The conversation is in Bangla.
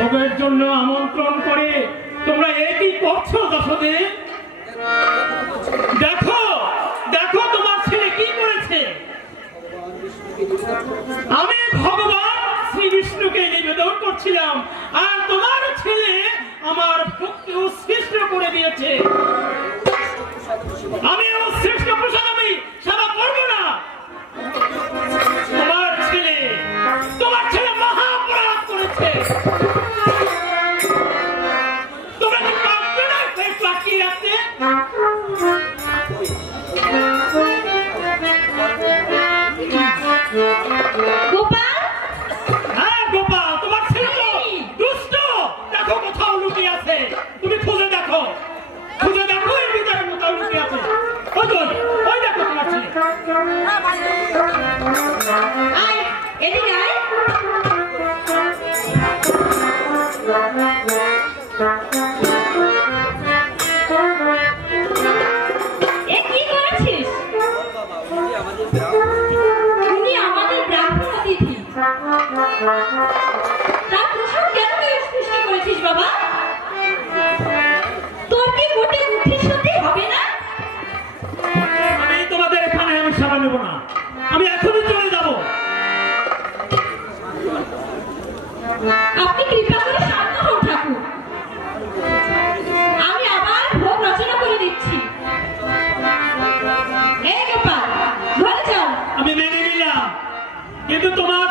ভোগের জন্য আমন্ত্রণ করে তোমরা একই করছো যশোদে? দেখো দেখো তোমার ছেলে কি করেছে। আমি ভগবান শ্রী বিষ্ণুকে নিবেদন করছিলাম আর তোমার ছেলে আমার ভক্তি উৎসৃষ্ট করে দিয়েছে। আমি উৎসৃষ্ট প্রসাদ আমি সেবা করবো না। তোমার ছেলে মহাপরাধ করেছে। তোমরা কি পারবে না তাকিয়ে রাখতে? গোপাল, হ্যাঁ গোপাল, তোমার ছেলে দুষ্ট। দেখো কোথাও লুকিয়ে আছে, তুমি খুঁজে দেখো, খুঁজে দেখো এর ভিতরে কোথাও লুকিয়ে আছে। ওই দেখো তোমার ছেলে। আয় এদিকে আয়। এ কি করেছিস? উনি আমাদের ব্রাহ্মণ অতিথি। তার প্রশ্ন কেন স্পষ্ট করেছিস বাবা? তোর কি মোটে বুদ্ধির সাথে হবে না? আমি তোমাদের এখানে আমি সেবা নেব না, আমি এখনই চলে যাব। আপনি কৃপা করে শান্ত হন ঠাকুর, আমি আবার ভোগ রচনা করে দিচ্ছি। এই গোপাল, ঘরে যাও। আমি মেনে নিলাম, কিন্তু তোমার